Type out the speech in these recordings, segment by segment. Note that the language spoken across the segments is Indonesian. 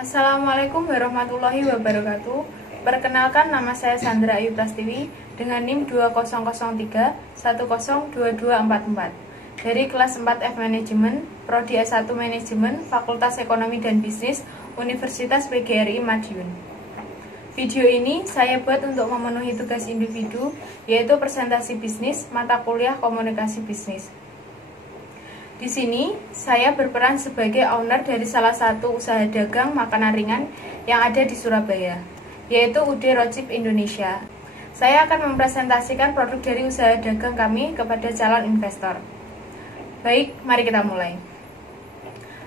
Assalamualaikum warahmatullahi wabarakatuh. Perkenalkan, nama saya Sandra Ayu Prastiwi dengan NIM 2003102244 dari kelas 4F Manajemen, Prodi S1 Manajemen, Fakultas Ekonomi dan Bisnis, Universitas PGRI Madiun. Video ini saya buat untuk memenuhi tugas individu, yaitu presentasi bisnis mata kuliah komunikasi bisnis. Di sini, saya berperan sebagai owner dari salah satu usaha dagang makanan ringan yang ada di Surabaya, yaitu UD Rojib Indonesia. Saya akan mempresentasikan produk dari usaha dagang kami kepada calon investor. Baik, mari kita mulai.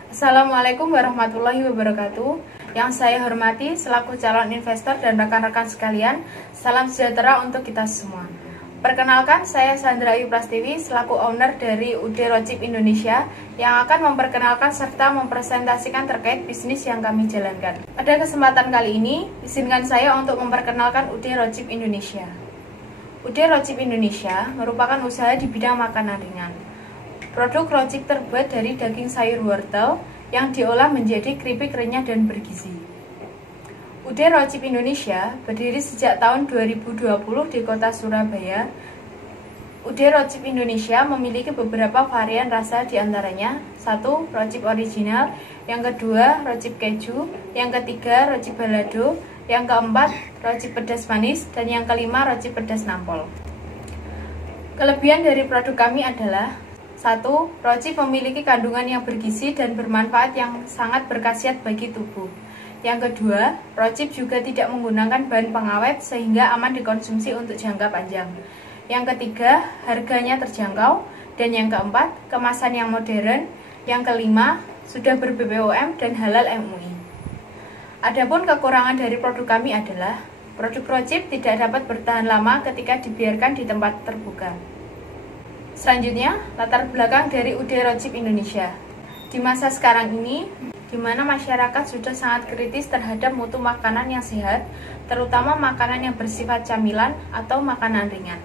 Assalamualaikum warahmatullahi wabarakatuh. Yang saya hormati selaku calon investor dan rekan-rekan sekalian, salam sejahtera untuk kita semua. Perkenalkan, saya Sandra Ayu Prastiwi selaku owner dari UD Rojib Indonesia yang akan memperkenalkan serta mempresentasikan terkait bisnis yang kami jalankan. Pada kesempatan kali ini, izinkan saya untuk memperkenalkan UD Rojib Indonesia. UD Rojib Indonesia merupakan usaha di bidang makanan ringan. Produk Rojib terbuat dari daging sayur wortel yang diolah menjadi keripik renyah dan bergizi. UD Rojib Indonesia berdiri sejak tahun 2020 di kota Surabaya. UD Rojib Indonesia memiliki beberapa varian rasa, diantaranya 1. Rojib original, yang kedua Rojib keju, yang ketiga Rojib balado, yang keempat Rojib pedas manis, dan yang kelima Rojib pedas nampol. Kelebihan dari produk kami adalah 1. Rojib memiliki kandungan yang bergizi dan bermanfaat yang sangat berkhasiat bagi tubuh. Yang kedua, Rojib juga tidak menggunakan bahan pengawet sehingga aman dikonsumsi untuk jangka panjang. Yang ketiga, harganya terjangkau. Dan yang keempat, kemasan yang modern. Yang kelima, sudah ber-BPOM dan halal MUI. Adapun kekurangan dari produk kami adalah produk Rojib tidak dapat bertahan lama ketika dibiarkan di tempat terbuka. Selanjutnya, latar belakang dari UD Rojib Indonesia. Di masa sekarang ini, di mana masyarakat sudah sangat kritis terhadap mutu makanan yang sehat, terutama makanan yang bersifat camilan atau makanan ringan.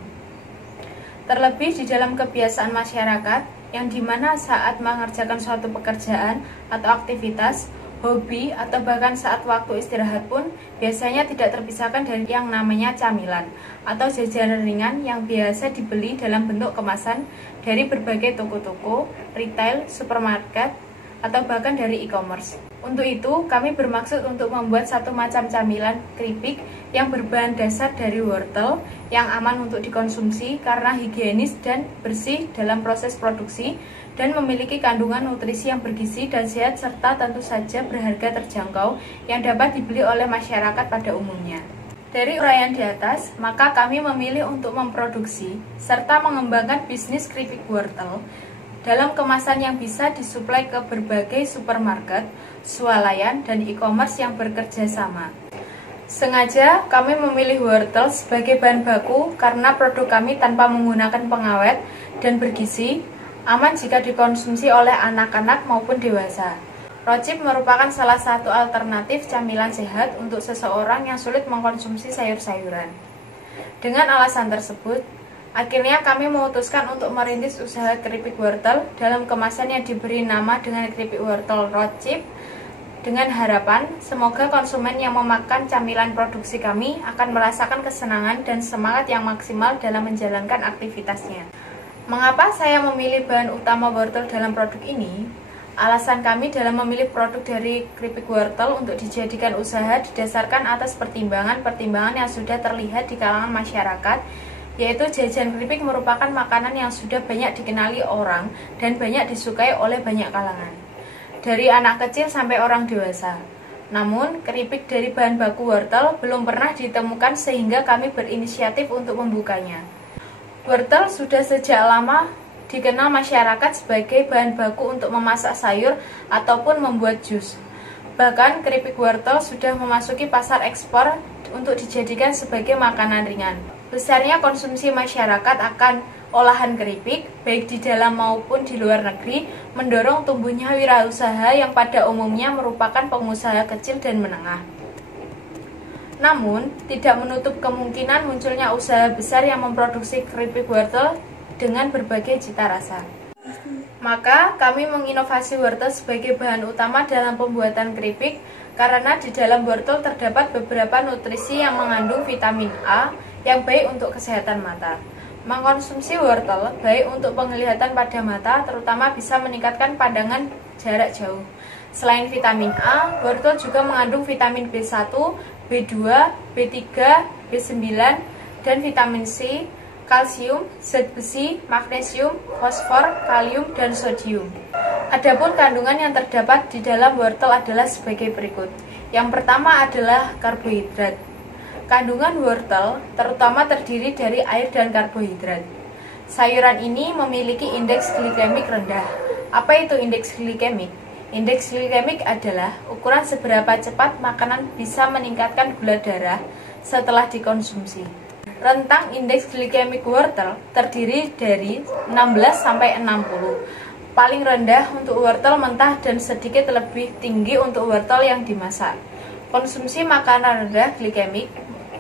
Terlebih di dalam kebiasaan masyarakat, yang dimana saat mengerjakan suatu pekerjaan atau aktivitas, hobi, atau bahkan saat waktu istirahat pun, biasanya tidak terpisahkan dari yang namanya camilan, atau jajanan ringan yang biasa dibeli dalam bentuk kemasan dari berbagai toko-toko, retail, supermarket, atau bahkan dari e-commerce. Untuk itu, kami bermaksud untuk membuat satu macam camilan keripik yang berbahan dasar dari wortel yang aman untuk dikonsumsi karena higienis dan bersih dalam proses produksi dan memiliki kandungan nutrisi yang bergizi dan sehat serta tentu saja berharga terjangkau yang dapat dibeli oleh masyarakat pada umumnya. Dari uraian di atas, maka kami memilih untuk memproduksi serta mengembangkan bisnis keripik wortel dalam kemasan yang bisa disuplai ke berbagai supermarket, swalayan, dan e-commerce yang bekerja sama. Sengaja kami memilih wortel sebagai bahan baku karena produk kami tanpa menggunakan pengawet dan bergizi, aman jika dikonsumsi oleh anak-anak maupun dewasa. Rojib merupakan salah satu alternatif camilan sehat untuk seseorang yang sulit mengkonsumsi sayur-sayuran. Dengan alasan tersebut, akhirnya kami memutuskan untuk merintis usaha keripik wortel dalam kemasan yang diberi nama dengan keripik wortel Rojib, dengan harapan semoga konsumen yang memakan camilan produksi kami akan merasakan kesenangan dan semangat yang maksimal dalam menjalankan aktivitasnya. Mengapa saya memilih bahan utama wortel dalam produk ini? Alasan kami dalam memilih produk dari keripik wortel untuk dijadikan usaha didasarkan atas pertimbangan-pertimbangan yang sudah terlihat di kalangan masyarakat, yaitu jajan keripik merupakan makanan yang sudah banyak dikenali orang dan banyak disukai oleh banyak kalangan, dari anak kecil sampai orang dewasa. Namun, keripik dari bahan baku wortel belum pernah ditemukan sehingga kami berinisiatif untuk membukanya. Wortel sudah sejak lama dikenal masyarakat sebagai bahan baku untuk memasak sayur ataupun membuat jus. Bahkan, keripik wortel sudah memasuki pasar ekspor untuk dijadikan sebagai makanan ringan. Besarnya konsumsi masyarakat akan olahan keripik, baik di dalam maupun di luar negeri, mendorong tumbuhnya wirausaha yang pada umumnya merupakan pengusaha kecil dan menengah. Namun, tidak menutup kemungkinan munculnya usaha besar yang memproduksi keripik wortel dengan berbagai cita rasa. Maka, kami menginovasi wortel sebagai bahan utama dalam pembuatan keripik karena di dalam wortel terdapat beberapa nutrisi yang mengandung vitamin A yang baik untuk kesehatan mata. Mengkonsumsi wortel baik untuk penglihatan pada mata, terutama bisa meningkatkan pandangan jarak jauh. Selain vitamin A, wortel juga mengandung vitamin B1, B2, B3, B9, dan vitamin C, kalsium, zat besi, magnesium, fosfor, kalium, dan sodium. Adapun kandungan yang terdapat di dalam wortel adalah sebagai berikut. Yang pertama adalah karbohidrat. Kandungan wortel terutama terdiri dari air dan karbohidrat. Sayuran ini memiliki indeks glikemik rendah. Apa itu indeks glikemik? Indeks glikemik adalah ukuran seberapa cepat makanan bisa meningkatkan gula darah setelah dikonsumsi. Rentang indeks glikemik wortel terdiri dari 16 sampai 60. Paling rendah untuk wortel mentah dan sedikit lebih tinggi untuk wortel yang dimasak. Konsumsi makanan rendah glikemik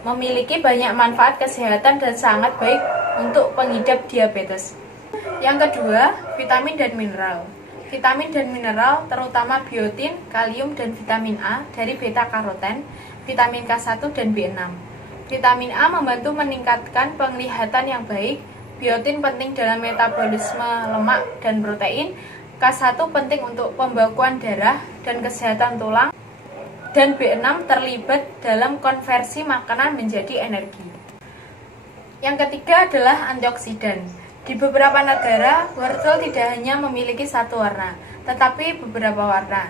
memiliki banyak manfaat kesehatan dan sangat baik untuk pengidap diabetes. Yang kedua, vitamin dan mineral. Vitamin dan mineral terutama biotin, kalium, dan vitamin A dari beta-karoten, vitamin K1 dan B6. Vitamin A membantu meningkatkan penglihatan yang baik. Biotin penting dalam metabolisme lemak dan protein. K1 penting untuk pembekuan darah dan kesehatan tulang. Dan B6 terlibat dalam konversi makanan menjadi energi. Yang ketiga adalah antioksidan. Di beberapa negara, wortel tidak hanya memiliki satu warna, tetapi beberapa warna.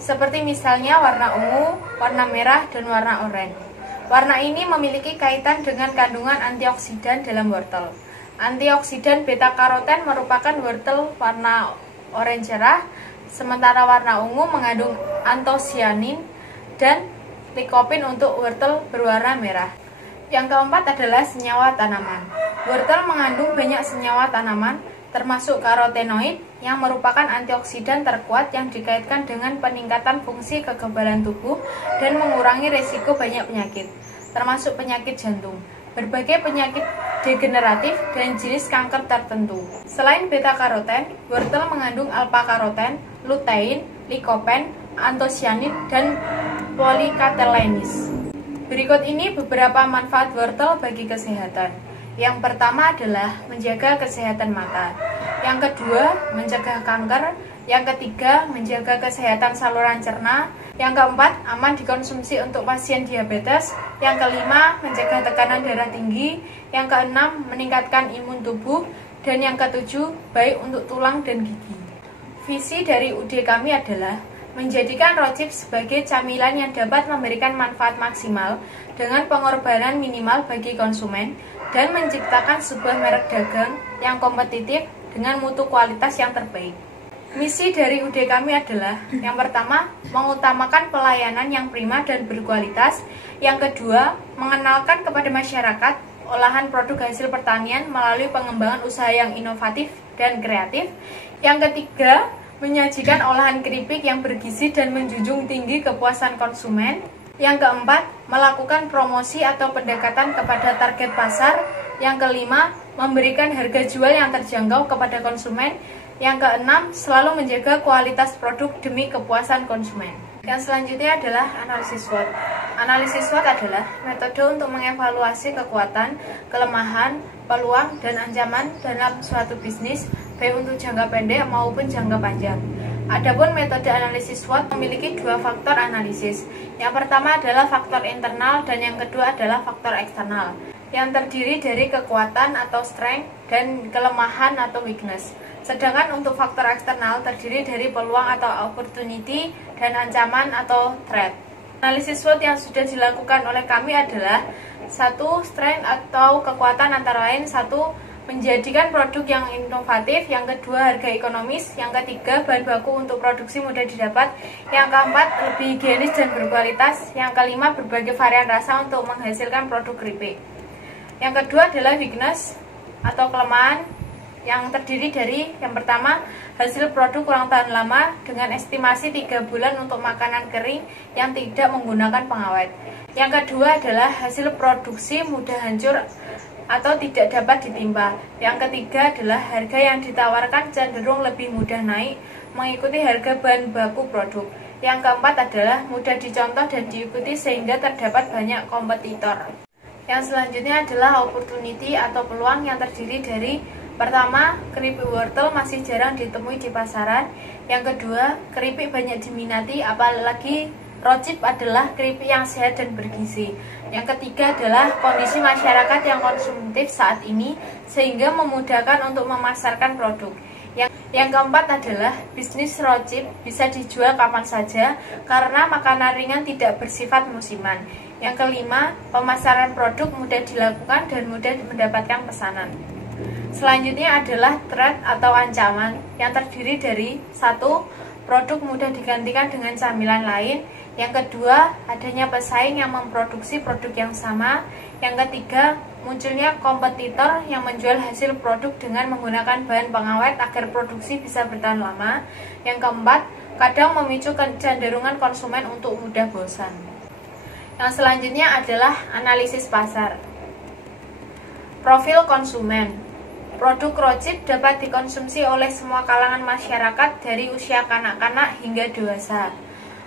Seperti misalnya warna ungu, warna merah, dan warna oranye. Warna ini memiliki kaitan dengan kandungan antioksidan dalam wortel. Antioksidan beta-karoten merupakan wortel warna oranye cerah, sementara warna ungu mengandung antosianin dan likopin untuk wortel berwarna merah. Yang keempat adalah senyawa tanaman. Wortel mengandung banyak senyawa tanaman, termasuk karotenoid yang merupakan antioksidan terkuat yang dikaitkan dengan peningkatan fungsi kekebalan tubuh dan mengurangi risiko banyak penyakit, termasuk penyakit jantung, berbagai penyakit degeneratif, dan jenis kanker tertentu. Selain beta-karoten, wortel mengandung alpha-karoten, lutein, likopen, antosianin, dan polycatelanis. Berikut ini beberapa manfaat wortel bagi kesehatan. Yang pertama adalah menjaga kesehatan mata. Yang kedua, mencegah kanker. Yang ketiga, menjaga kesehatan saluran cerna. Yang keempat, aman dikonsumsi untuk pasien diabetes. Yang kelima, mencegah tekanan darah tinggi. Yang keenam, meningkatkan imun tubuh. Dan yang ketujuh, baik untuk tulang dan gigi. Visi dari UD kami adalah menjadikan rojib sebagai camilan yang dapat memberikan manfaat maksimal dengan pengorbanan minimal bagi konsumen dan menciptakan sebuah merek dagang yang kompetitif dengan mutu kualitas yang terbaik. Misi dari UD kami adalah yang pertama, mengutamakan pelayanan yang prima dan berkualitas. Yang kedua, mengenalkan kepada masyarakat olahan produk hasil pertanian melalui pengembangan usaha yang inovatif dan kreatif. Yang ketiga, menyajikan olahan keripik yang bergizi dan menjunjung tinggi kepuasan konsumen. Yang keempat, melakukan promosi atau pendekatan kepada target pasar. Yang kelima, memberikan harga jual yang terjangkau kepada konsumen. Yang keenam, selalu menjaga kualitas produk demi kepuasan konsumen. Yang selanjutnya adalah analisis SWOT. Analisis SWOT adalah metode untuk mengevaluasi kekuatan, kelemahan, peluang, dan ancaman dalam suatu bisnis, baik untuk jangka pendek maupun jangka panjang. Adapun metode analisis SWOT memiliki dua faktor analisis. Yang pertama adalah faktor internal dan yang kedua adalah faktor eksternal, yang terdiri dari kekuatan atau strength dan kelemahan atau weakness. Sedangkan untuk faktor eksternal terdiri dari peluang atau opportunity dan ancaman atau threat. Analisis SWOT yang sudah dilakukan oleh kami adalah satu, strength atau kekuatan antara lain satu, menjadikan produk yang inovatif, yang kedua harga ekonomis, yang ketiga bahan baku untuk produksi mudah didapat, yang keempat lebih higienis dan berkualitas, yang kelima berbagai varian rasa untuk menghasilkan produk keripik. Yang kedua adalah weakness atau kelemahan, yang terdiri dari yang pertama, hasil produk kurang tahan lama dengan estimasi 3 bulan untuk makanan kering yang tidak menggunakan pengawet. Yang kedua adalah hasil produksi mudah hancur atau tidak dapat ditimpa. Yang ketiga adalah harga yang ditawarkan cenderung lebih mudah naik mengikuti harga bahan baku produk. Yang keempat adalah mudah dicontoh dan diikuti sehingga terdapat banyak kompetitor. Yang selanjutnya adalah opportunity atau peluang yang terdiri dari pertama, keripik wortel masih jarang ditemui di pasaran. Yang kedua, keripik banyak diminati, apalagi rocip adalah keripik yang sehat dan bergizi. Yang ketiga adalah kondisi masyarakat yang konsumtif saat ini sehingga memudahkan untuk memasarkan produk. Yang keempat adalah bisnis rocip bisa dijual kapan saja karena makanan ringan tidak bersifat musiman. Yang kelima, pemasaran produk mudah dilakukan dan mudah mendapatkan pesanan. Selanjutnya adalah threat atau ancaman yang terdiri dari satu, produk mudah digantikan dengan camilan lain. Yang kedua, adanya pesaing yang memproduksi produk yang sama. Yang ketiga, munculnya kompetitor yang menjual hasil produk dengan menggunakan bahan pengawet agar produksi bisa bertahan lama. Yang keempat, kadang memicu kecenderungan konsumen untuk mudah bosan. Yang selanjutnya adalah analisis pasar. Profil konsumen. Produk rocip dapat dikonsumsi oleh semua kalangan masyarakat dari usia kanak-kanak hingga dewasa.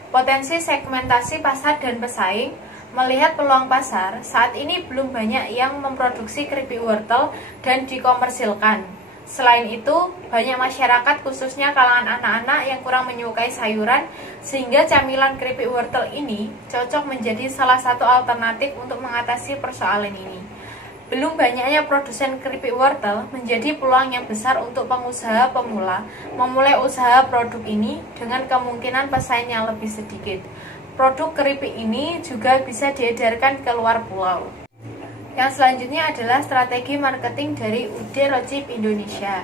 Potensi segmentasi pasar dan pesaing. Melihat peluang pasar, saat ini belum banyak yang memproduksi keripik wortel dan dikomersilkan. Selain itu, banyak masyarakat khususnya kalangan anak-anak yang kurang menyukai sayuran, sehingga camilan keripik wortel ini cocok menjadi salah satu alternatif untuk mengatasi persoalan ini. Belum banyaknya produsen keripik wortel menjadi peluang yang besar untuk pengusaha pemula memulai usaha produk ini dengan kemungkinan pesaing yang lebih sedikit. Produk keripik ini juga bisa diedarkan ke luar pulau. Yang selanjutnya adalah strategi marketing dari UD Rocip Indonesia.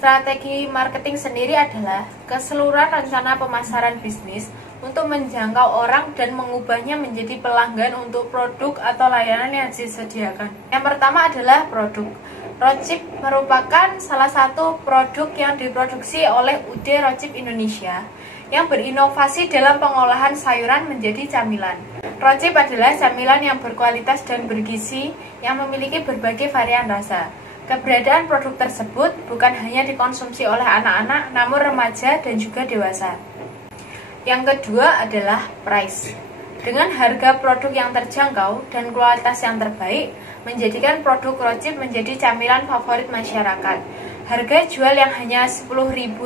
Strategi marketing sendiri adalah keseluruhan rencana pemasaran bisnis untuk menjangkau orang dan mengubahnya menjadi pelanggan untuk produk atau layanan yang disediakan. Yang pertama adalah produk. Rocip merupakan salah satu produk yang diproduksi oleh UD Rocip Indonesia yang berinovasi dalam pengolahan sayuran menjadi camilan. Rocip adalah camilan yang berkualitas dan bergizi yang memiliki berbagai varian rasa. Keberadaan produk tersebut bukan hanya dikonsumsi oleh anak-anak, namun remaja dan juga dewasa. Yang kedua adalah price. Dengan harga produk yang terjangkau dan kualitas yang terbaik, menjadikan produk rocip menjadi camilan favorit masyarakat. Harga jual yang hanya Rp10.000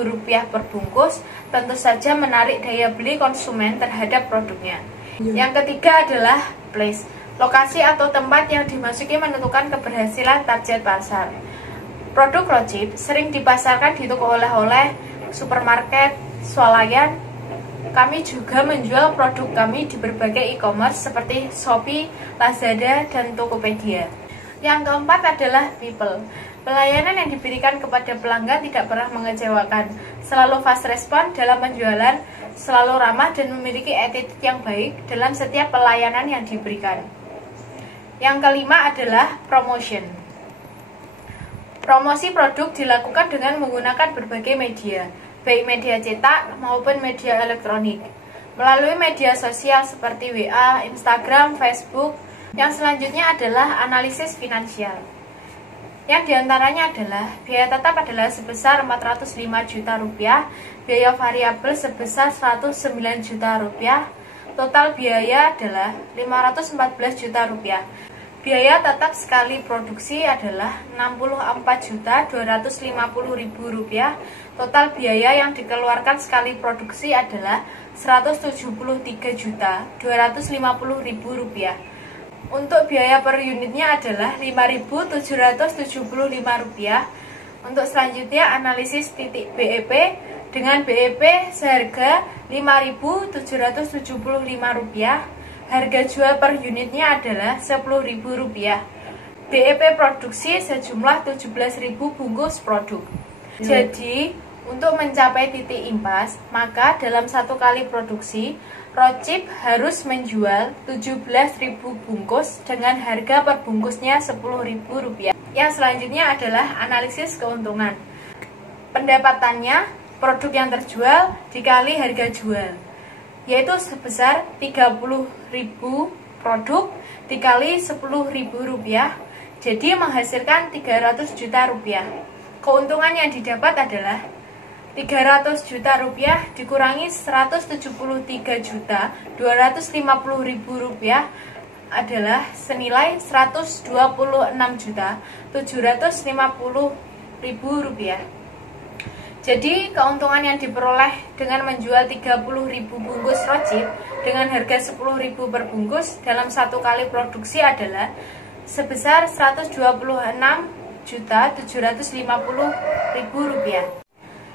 per bungkus tentu saja menarik daya beli konsumen terhadap produknya. Yang ketiga adalah place. Lokasi atau tempat yang dimasuki menentukan keberhasilan target pasar. Produk rocip sering dipasarkan di toko oleh-oleh, supermarket, swalayan. Kami juga menjual produk kami di berbagai e-commerce seperti Shopee, Lazada, dan Tokopedia. Yang keempat adalah people. Pelayanan yang diberikan kepada pelanggan tidak pernah mengecewakan, selalu fast respon dalam penjualan, selalu ramah dan memiliki attitude yang baik dalam setiap pelayanan yang diberikan. Yang kelima adalah promotion. Promosi produk dilakukan dengan menggunakan berbagai media, baik media cetak maupun media elektronik, melalui media sosial seperti WA, Instagram, Facebook. Yang selanjutnya adalah analisis finansial. Yang diantaranya adalah biaya tetap adalah sebesar Rp405 juta, biaya variabel sebesar Rp109 juta, total biaya adalah Rp514 juta. Biaya tetap sekali produksi adalah Rp64.250.000, total biaya yang dikeluarkan sekali produksi adalah Rp173.250.000. Untuk biaya per unitnya adalah Rp5.775. Untuk selanjutnya analisis titik BEP dengan BEP seharga Rp5.775. Harga jual per unitnya adalah Rp10.000. BEP produksi sejumlah 17.000 bungkus produk. Jadi untuk mencapai titik impas, maka dalam satu kali produksi Rocip harus menjual 17.000 bungkus dengan harga per bungkusnya Rp10.000. Yang selanjutnya adalah analisis keuntungan. Pendapatannya, produk yang terjual dikali harga jual, yaitu sebesar 30.000 produk dikali Rp10.000, jadi menghasilkan Rp300 juta. Keuntungan yang didapat adalah 300 juta rupiah dikurangi 173.250.000 rupiah adalah senilai 126.750.000 rupiah. Jadi keuntungan yang diperoleh dengan menjual 30.000 bungkus rojib dengan harga 10.000 per bungkus dalam satu kali produksi adalah sebesar 126.750.000 rupiah.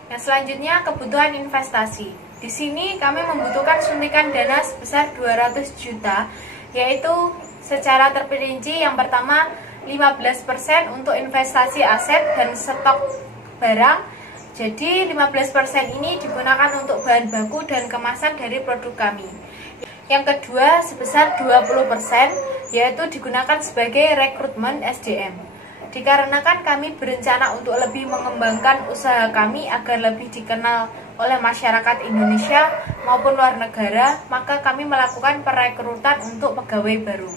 Yang selanjutnya, kebutuhan investasi. Di sini kami membutuhkan suntikan dana sebesar 200 juta, yaitu secara terperinci yang pertama 15% untuk investasi aset dan stok barang. Jadi 15% ini digunakan untuk bahan baku dan kemasan dari produk kami. Yang kedua sebesar 20% yaitu digunakan sebagai rekrutmen SDM. Dikarenakan kami berencana untuk lebih mengembangkan usaha kami agar lebih dikenal oleh masyarakat Indonesia maupun luar negara, maka kami melakukan perekrutan untuk pegawai baru.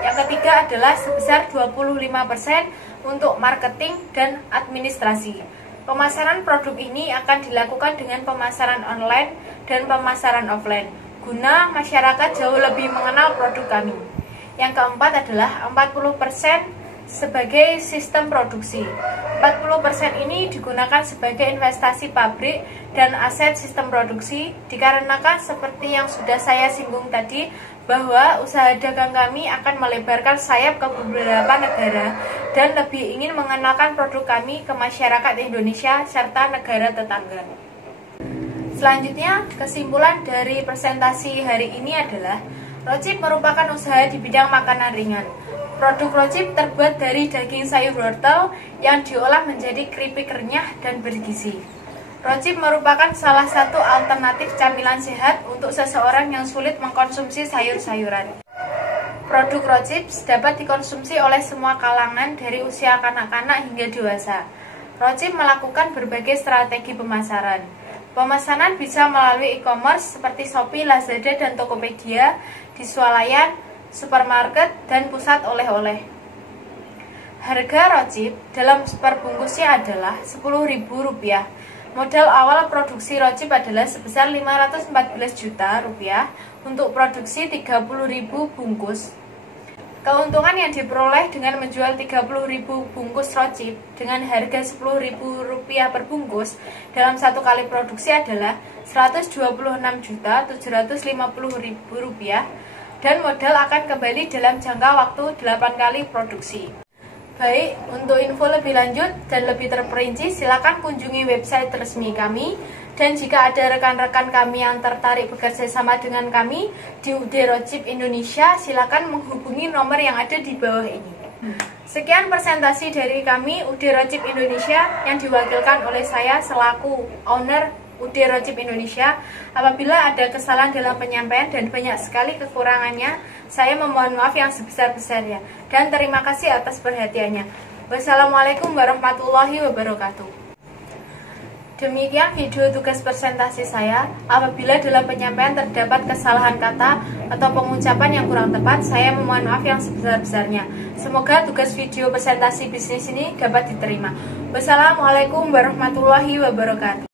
Yang ketiga adalah sebesar 25% untuk marketing dan administrasi. Pemasaran produk ini akan dilakukan dengan pemasaran online dan pemasaran offline, guna masyarakat jauh lebih mengenal produk kami. Yang keempat adalah 40% sebagai sistem produksi. 40% ini digunakan sebagai investasi pabrik dan aset sistem produksi, dikarenakan seperti yang sudah saya singgung tadi, bahwa usaha dagang kami akan melebarkan sayap ke beberapa negara dan lebih ingin mengenalkan produk kami ke masyarakat Indonesia serta negara tetangga. Selanjutnya, kesimpulan dari presentasi hari ini adalah rojib merupakan usaha di bidang makanan ringan. Produk rojib terbuat dari daging sayur wortel yang diolah menjadi keripik renyah dan bergizi. Rojib merupakan salah satu alternatif camilan sehat untuk seseorang yang sulit mengkonsumsi sayur-sayuran. Produk rojib dapat dikonsumsi oleh semua kalangan dari usia kanak-kanak hingga dewasa. Rojib melakukan berbagai strategi pemasaran. Pemesanan bisa melalui e-commerce seperti Shopee, Lazada, dan Tokopedia, di swalayan, supermarket, dan pusat oleh-oleh. Harga rojib dalam perbungkusnya adalah Rp10.000. Modal awal produksi rojib adalah sebesar 514 juta rupiah untuk produksi 30.000 bungkus. Keuntungan yang diperoleh dengan menjual 30.000 bungkus rojib dengan harga Rp10.000 per bungkus dalam satu kali produksi adalah Rp126.750.000 dan modal akan kembali dalam jangka waktu 8 kali produksi. Baik, untuk info lebih lanjut dan lebih terperinci, silakan kunjungi website resmi kami. Dan jika ada rekan-rekan kami yang tertarik bekerja sama dengan kami di UD Rojib Indonesia, silakan menghubungi nomor yang ada di bawah ini. Sekian presentasi dari kami UD Rojib Indonesia yang diwakilkan oleh saya selaku owner UD Rojib Indonesia. Apabila ada kesalahan dalam penyampaian dan banyak sekali kekurangannya, saya memohon maaf yang sebesar-besarnya. Dan terima kasih atas perhatiannya. Wassalamualaikum warahmatullahi wabarakatuh. Demikian video tugas presentasi saya. Apabila dalam penyampaian terdapat kesalahan kata atau pengucapan yang kurang tepat, saya memohon maaf yang sebesar-besarnya. Semoga tugas video presentasi bisnis ini dapat diterima. Wassalamualaikum warahmatullahi wabarakatuh.